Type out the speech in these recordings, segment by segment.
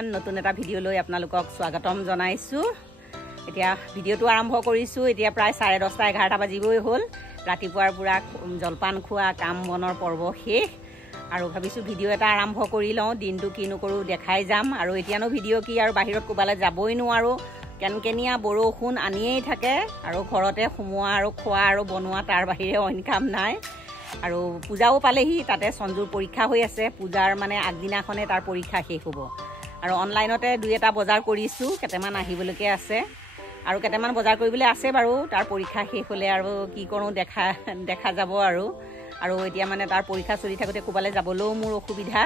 Everyone নতুন এটা video' লৈ আপোনালোকক স্বাগতম জনাইছো। এতিয়া ভিডিঅ'টো আৰম্ভ কৰিছো। এতিয়া প্ৰায় 10:30 বাজিবই হ'ল। ৰাতিপুৱাৰ পুৰা জলপান খোৱা কাম বনৰ পৰ্ব শেষ আৰু ভাবিছো ভিডিঅ' এটা আৰম্ভ কৰি লওঁ। দিনটো কিনো কৰো দেখাই যাম আৰু এতিয়ানো ভিডিঅ' কি আৰু বাহিৰত কোবালে যাবই নোৱাৰো। কেনকেনিয়া বৰষুণ আনিয়েই থাকে আৰু ঘৰতে সোমোৱা আৰু খোৱা আৰু বনোৱা তাৰ বাহিৰে অইন কাম নাই। আৰু পূজাও পালেহি, তাতে সঞ্জুৰ পৰীক্ষা হৈ আছে। পূজাৰ মানে আগদিনাখনে তাৰ পৰীক্ষা শেষ হ'ব আৰু অনলাইনতে দুই এটা বজাৰ কৰিছোঁ। কেইটামান আহিবলৈকে আছে আৰু কেইটামান বজাৰ কৰিবলৈ আছে বাৰু। তাৰ পৰীক্ষা শেষ হ'লে আৰু কি কৰোঁ দেখা যাব আৰু এতিয়া মানে তাৰ পৰীক্ষা চলি থাকোঁতে ক'ৰবালৈ যাবলৈও মোৰ অসুবিধা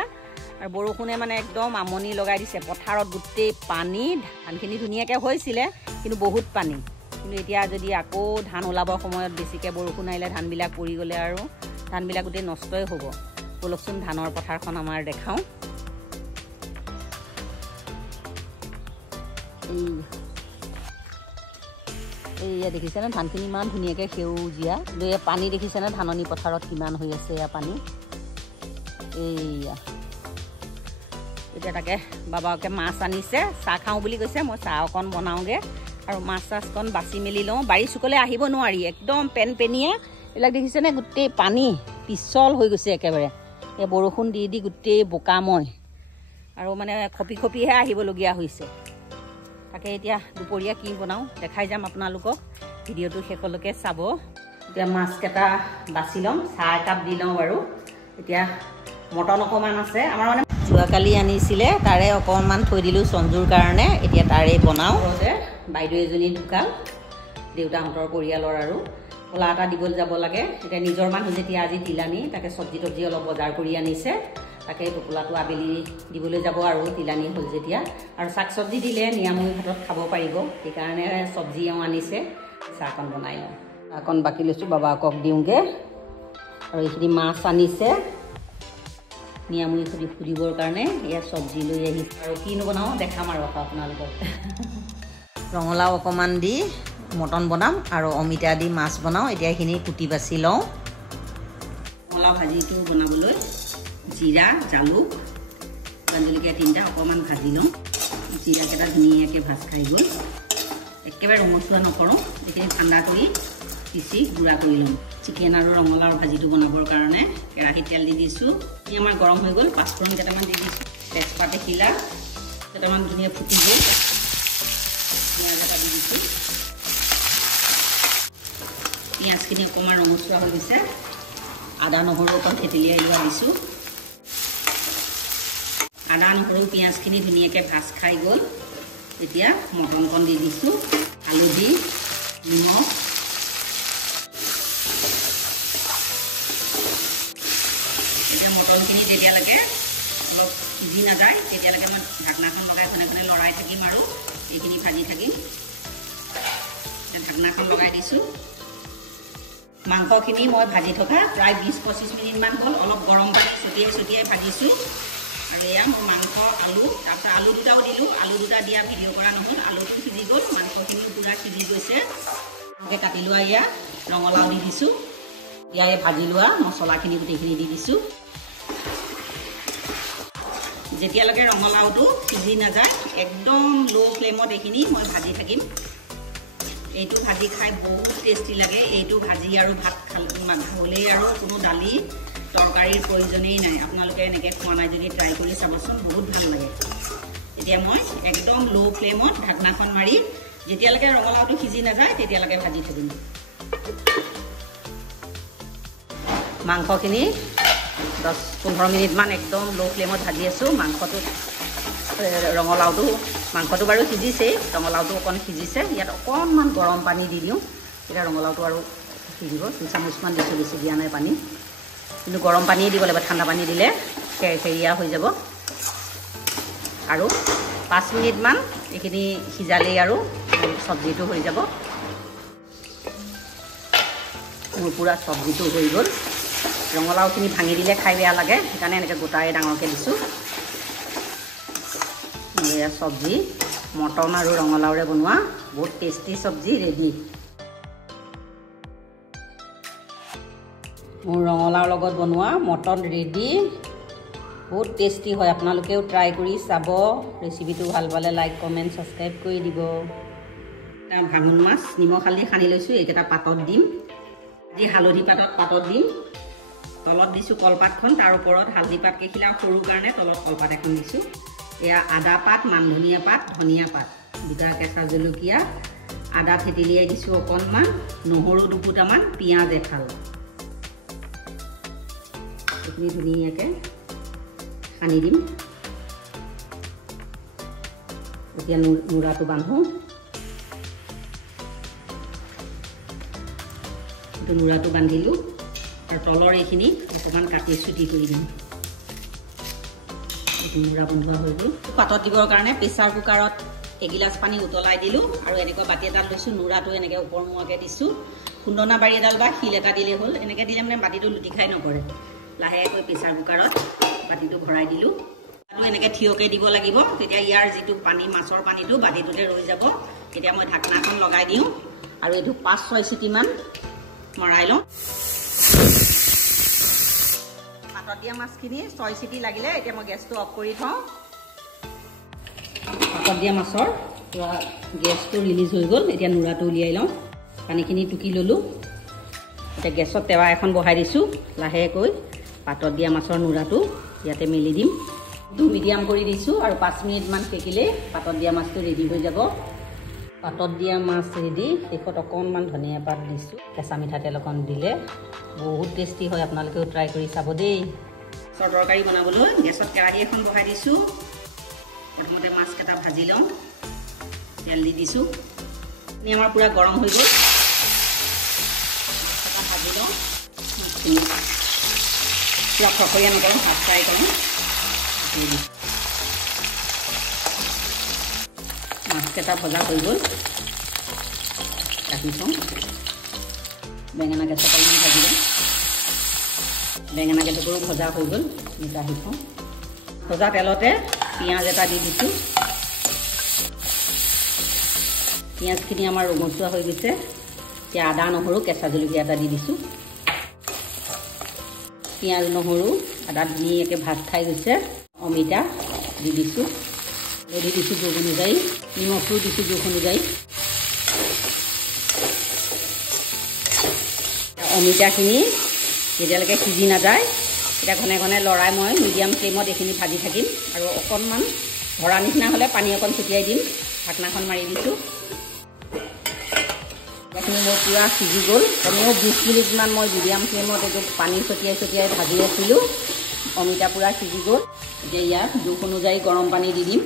আৰু বৰষুণে মানে একদম আমনি লগাই দিছে। পথাৰত গোটেই পানী, ধানখিনি ধুনীয়াকৈ হৈছিলে কিন্তু বহুত পানী। কিন্তু এতিয়া যদি আকৌ ধান ওলাবৰ সময়ত বেছিকৈ বৰষুণ আহিলে ধানবিলাক পৰি গ'লে আৰু ধানবিলাক গোটেই নষ্টই হ'ব। বলকচোন ধানৰ পথাৰখন আমাৰ দেখাওঁ। এইয়া দেখিছেনে ধানখিনি ইমান ধুনীয়াকৈ সেউজীয়া। এই পানী দেখিছেনে ধাননি পথাৰত কিমান হৈ আছে এয়া পানী। এইয়া এতিয়া তাকে বাবাকে মাছ আনিছে, চাহ খাওঁ বুলি কৈছে। মই চাহ অকণ বনাওঁগৈ আৰু মাছ চাছকণ বাচি মেলি লওঁ। বাৰী চুকলৈ আহিব নোৱাৰি, একদম পেনপেনীয়া। এইবিলাক দেখিছেনে গোটেই পানী পিছল হৈ গৈছে একেবাৰে। এই বৰষুণ দি দি গোটেই বোকাময় আৰু মানে খপি খপিহে আহিবলগীয়া হৈছে। তাকে এতিয়া দুপৰীয়া কি বনাওঁ দেখাই যাম আপোনালোকক। ভিডিঅ'টো শেষলৈকে চাব। এতিয়া মাছকেইটা বাছি ল'ম, চাহ একাপ দি লওঁ বাৰু। এতিয়া মটন অকণমান আছে আমাৰ, মানে যোৱাকালি আনিছিলে, তাৰে অকণমান থৈ দিলোঁ সঞ্জুৰ কাৰণে। এতিয়া তাৰে বনাওঁ। ঘৰতে বাইদেউ এজনী ঢুকাল, দেউতাহঁতৰ পৰিয়ালৰ, আৰু কলা এটা দিবলৈ যাব লাগে। এতিয়া নিজৰ মানুহ যেতিয়া আজি তিলানী, তাকে চব্জি তব্জি অলপ বজাৰ কৰি আনিছে। তাকে টোপোলাটো আবেলি দিবলৈ যাব আৰু তিলানী হ'ল যেতিয়া। আৰু শাক চব্জি দিলে নিৰাময় ভাতত খাব পাৰিব, সেইকাৰণে চব্জি এওঁ আনিছে। চাহকণ বনাই লওঁ। চাহকণ বাকি লৈছোঁ, বাবাকক দিওঁগৈ। আৰু এইখিনি মাছ আনিছে নিৰাময় সুধিবৰ কাৰণে। এয়া চব্জি লৈ আহিছে আৰু কিনো বনাওঁ দেখাম আৰু আপোনালোকক। ৰঙালাও অকণমান দি মটন বনাম আৰু অমিতা দি মাছ বনাওঁ। এতিয়া এইখিনি কুটি বাছি লওঁ। ৰঙালাও ভাজিটো বনাবলৈ জিৰা, জালুক, জলকীয়া 3টা অকণমান ভাজি লওঁ। জিৰাকেইটা ধুনীয়াকৈ ভাজ খাই গ'ল। একেবাৰে ৰঙচুৱা নকৰোঁ, এইখিনি ঠাণ্ডা কৰি পিচি গুড়া কৰি লওঁ। চিকেন আৰু ৰঙালাওৰ ভাজিটো বনাবৰ কাৰণে কেৰাহীত তেল দি দিছোঁ। এই আমাৰ গৰম হৈ গ'ল। পাঁচফোৰণ কেইটামান দি দিছোঁ, তেজপাত এখিলা কেইটামান ধুনীয়া ফুটি গ'ল। পিঁয়াজ এটা দি দিছোঁ। পিঁয়াজখিনি অকণমান ৰঙচুৱা হৈ গৈছে। আদা নহৰু অকণ থেতেলিয়াই লোৱা দিছোঁ। আদা নহৰু পিঁয়াজখিনি ধুনীয়াকৈ ভাজ খাই গ'ল। এতিয়া মটনকণ দি দিছোঁ। হালধি, নিমখ, এতিয়া মটনখিনি যেতিয়ালৈকে অলপ সিজি নাযায় তেতিয়ালৈকে মই ঢাকনাখন লগাই খনে খনে লৰাই থাকিম আৰু এইখিনি ভাজি থাকিম। এতিয়া ঢাকনাখন লগাই দিছোঁ। মাংসখিনি মই ভাজি থকা প্ৰায় 20-25 মিনিটমান হ'ল। অলপ গৰম পানী ছটিয়াই ভাজিছোঁ। আৰু এয়া মোৰ মাংস, আলু, তাৰপিছত আলু দুটাও দিলোঁ। আলু দুটা দিয়া ভিডিঅ' কৰা নহ'ল। আলুটো সিজি গ'ল, মাংসখিনিও পূৰা সিজি গৈছে। এনেকৈ কাটি লোৱা এয়া ৰঙালাও দি দিছোঁ। ইয়াৰে ভাজি লোৱা মছলাখিনি গোটেইখিনি দি দিছোঁ। যেতিয়ালৈকে ৰঙালাওটো সিজি নাযায় একদম ল' ফ্লেমত এইখিনি মই ভাজি থাকিম। এইটো ভাজি খাই বহুত টেষ্টি লাগে। এইটো ভাজি আৰু ভাত হ'লেই আৰু কোনো দালি তৰকাৰীৰ প্ৰয়োজনেই নাই। আপোনালোকে এনেকৈ খোৱা নাই যদি ট্ৰাই কৰি চাবচোন, বহুত ভাল লাগে। এতিয়া মই একদম ল' ফ্লেমত ঢাকনাখন মাৰি যেতিয়ালৈকে ৰঙালাওটো সিজি নাযায় তেতিয়ালৈকে ভাজি থাকিম। মাংসখিনি 10-15 মিনিটমান একদম ল' ফ্লেমত ভাজি আছোঁ। মাংসটো বাৰু সিজিছেই, ৰঙালাওটো অকণ সিজিছে। ইয়াত অকণমান গৰম পানী দি দিওঁ, তেতিয়া ৰঙালাওটো আৰু সিজিব। 2 চামুচমান দিছোঁ, বেছি দিয়া নাই পানী। কিন্তু গৰম পানীয়ে দিব লাগিব, ঠাণ্ডা পানী দিলে খেৰখেৰীয়া হৈ যাব। আৰু 5 মিনিটমান এইখিনি সিজালেই আৰু চব্জিটো হৈ যাব। মোৰ পূৰা চব্জিটো হৈ গ'ল। ৰঙালাওখিনি ভাঙি দিলে খাই বেয়া লাগে, সেইকাৰণে এনেকৈ গোটাই ডাঙৰকৈ দিছোঁ। এয়া চব্জি মটন আৰু ৰঙালাওৰে বনোৱা বহুত টেষ্টি চব্জি ৰেডি। মোৰ ৰঙালাওৰ লগত বনোৱা মটন ৰেডি। বহুত টেষ্টি হয় আপোনালোকেও ট্ৰাই কৰি চাব ৰেচিপিটো ভাল পালে লাইক কমেণ্ট ছাবস্ক্ৰাইব কৰি দিব এটা ভাঙন মাছ নিমখ হালধি সানি লৈছোঁ এইকেইটা পাতত দিম যি হালধি পাতত দিম তলত দিছোঁ কলপাতখন তাৰ ওপৰত হালধি পাত কেইখিলা সৰু কাৰণে তলত কলপাত এখন দিছোঁ এয়া আদা পাত মানধনিয়া পাত ধনিয়া পাত দুটা কেঁচা জলকীয়া আদা থেতেলিয়াই দিছোঁ অকণমান নহৰু দুফুটামান পিঁয়াজ এফাল এইখিনি ধুনীয়াকৈ সানি দিম এতিয়া নুৰাটো বান্ধো নুৰাটো বান্ধিলোঁ আৰু তলৰ এইখিনি অকণমান কাটি চুটি কৰি দিম নুৰা বন্ধোৱা হৈ গ'ল পাতত দিবৰ কাৰণে প্ৰেছাৰ কুকাৰত এগিলাচ পানী উতলাই দিলোঁ আৰু এনেকৈ বাতি এডাল লৈছোঁ নুৰাটো এনেকৈ ওপৰমুৱাকৈ দিছোঁ খুন্দনা বাৰী এডাল বা শিল এটা দিলেই হ'ল এনেকৈ দিলে মানে বাতিটো লুটি খাই নপৰে লাহেকৈ প্ৰেছাৰ কুকাৰত বাতিটো ভৰাই দিলোঁ আৰু এনেকৈ থিয়কৈ দিব লাগিব তেতিয়া ইয়াৰ যিটো পানী মাছৰ পানীটো বাতিটোতে ৰৈ যাব তেতিয়া মই ঢাকনাখন লগাই দিওঁ আৰু এইটো 5-6 চিটিমান মৰাই লওঁ পাতত দিয়া মাছখিনি 6 চিটি লাগিলে এতিয়া মই গেছটো অফ কৰি থওঁ পাতত দিয়া মাছৰ পুৰা গেছটো ৰিলিজ হৈ গ'ল এতিয়া নুৰাটো উলিয়াই লওঁ পানীখিনি টুকি ল'লোঁ এতিয়া গেছত টেৱা এখন বহাই দিছোঁ লাহেকৈ পাতত দিয়া মাছৰ নুৰাটো ইয়াতে মেলি দিম মিডিয়াম কৰি দিছোঁ আৰু 5 মিনিটমান সেকিলে পাতত দিয়া মাছটো ৰেডি হৈ যাব পাতত দিয়া মাছ ৰেডি শেষত অকণমান ধনিয়া পাত দিছোঁ কেঁচা মিঠাতেল অকণ দিলে বহুত টেষ্টি হয় আপোনালোকেও ট্ৰাই কৰি চাব দেই মাছৰ তৰকাৰী বনাবলৈ গেছত কেৰাহী এখন বহাই দিছোঁ প্ৰথমতে মাছকেইটা ভাজি লওঁ তেল দি দিছোঁ আমাৰ পূৰা গৰম হৈ গ'ল মাছকেইটা ভাজি লওঁ মাছখিনি পূৰা ফৰফৰীয়া নকৰোঁ হাফ ফ্ৰাই কৰোঁ মাছকেইটা ভজা হৈ গ'ল কাটি থওঁ বেঙেনা কেঁচুকালমান ভাজি লওঁ বেঙেনা কেঁচুকৰো ভজা হৈ গ'ল কাঢ়ি থওঁ ভজা তেলতে পিঁয়াজ এটা দি দিছোঁ পিঁয়াজখিনি আমাৰ ৰঙচুৱা হৈ গৈছে এতিয়া আদা নহৰু কেঁচা জলকীয়া এটা দি দিছোঁ পিঁয়াজ নহৰু আদা ধুনীয়াকৈ ভাত খাই গৈছে অমিতা দি দিছোঁ দি দিছোঁ জোখ অনুযায়ী নিমখটো দিছোঁ জোখ অনুযায়ী অমিতাখিনি যেতিয়ালৈকে সিজি নাযায় এতিয়া ঘনে ঘনে লৰাই মই মিডিয়াম ফ্লেমত এইখিনি ভাজি থাকিম আৰু অকণমান ধৰা নিচিনা হ'লে পানী অকণ ছটিয়াই দিম ঢাকনাখন মাৰি দিছোঁ এইখিনি মোৰ পূৰা সিজি গ'ল কমেও 20 মিনিটমান মই মিডিয়াম ফ্লেমত এইটো পানী ছটিয়াই ভাজি আছিলোঁ অমিতা পূৰা সিজি গ'ল এতিয়া ইয়াত জোখ অনুযায়ী গৰম পানী দি দিম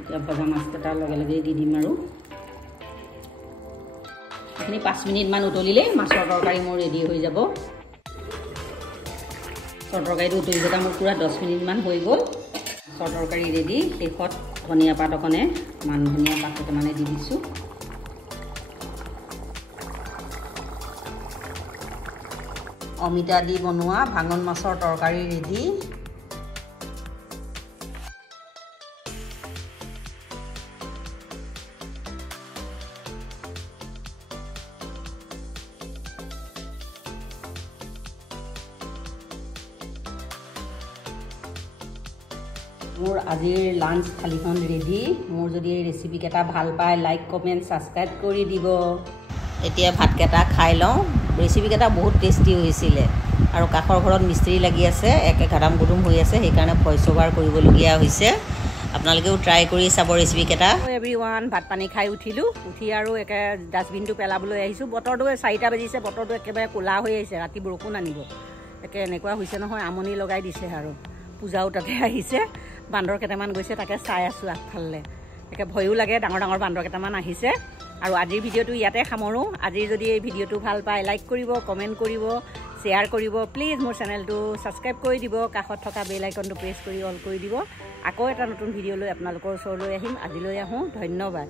এতিয়া ভজা মাছকেইটাৰ লগে লগে দি দিম আৰু এইখিনি 5 মিনিটমান উতলিলে মাছৰ তৰকাৰী মোৰ ৰেডি হৈ যাব মাছৰ তৰকাৰীটো উতলি থকা মোৰ পূৰা 10 মিনিটমান হৈ গ'ল মাছৰ তৰকাৰী ৰেডি শেষত ধনিয়া পাত অকণে মান ধনিয়া পাত কেইটামানে দি দিছোঁ অমিতা দি বনোৱা ভাঙন মাছৰ তৰকাৰী ৰেডি মোৰ আজিৰ লাঞ্চ থালিখন ৰেডি মোৰ যদি এই ৰেচিপিকেইটা ভাল পায় লাইক কমেণ্ট ছাবস্ক্ৰাইব কৰি দিব এতিয়া ভাতকেইটা খাই লওঁ ৰেচিপিকেইটা বহুত টেষ্টি হৈছিলে আৰু কাষৰ ঘৰত মিস্ত্ৰী লাগি আছে একে ঘাটাম গুটুম হৈ আছে সেইকাৰণে ভইচ অভাৰ কৰিবলগীয়া হৈছে আপোনালোকেও ট্ৰাই কৰি চাব ৰেচিপিকেইটা এভৰিৱান ভাত পানী খাই উঠিলোঁ উঠি আৰু একে ডাষ্টবিনটো পেলাবলৈ আহিছোঁ বতৰটো 4টা বাজিছে বতৰটো একেবাৰে ক'লা হৈ আহিছে ৰাতি বৰষুণ আনিব একে এনেকুৱা হৈছে নহয় আমনি লগাই দিছে আৰু পূজাও তাতে আহিছে বান্দৰ কেইটামান গৈছে তাকে চাই আছোঁ আগফালে একে ভয়ো লাগে ডাঙৰ ডাঙৰ বান্দৰ কেইটামান আহিছে আৰু আজিৰ ভিডিঅ'টো ইয়াতে সামৰোঁ আজিৰ যদি এই ভিডিঅ'টো ভাল পায় লাইক কৰিব কমেণ্ট কৰিব শ্বেয়াৰ কৰিব প্লিজ মোৰ চেনেলটো ছাবস্ক্ৰাইব কৰি দিব কাষত থকা বেল আইকনটো প্ৰেছ কৰি অল কৰি দিব আকৌ এটা নতুন ভিডিঅ' লৈ আপোনালোকৰ ওচৰলৈ আহিম আজিলৈ আহোঁ ধন্যবাদ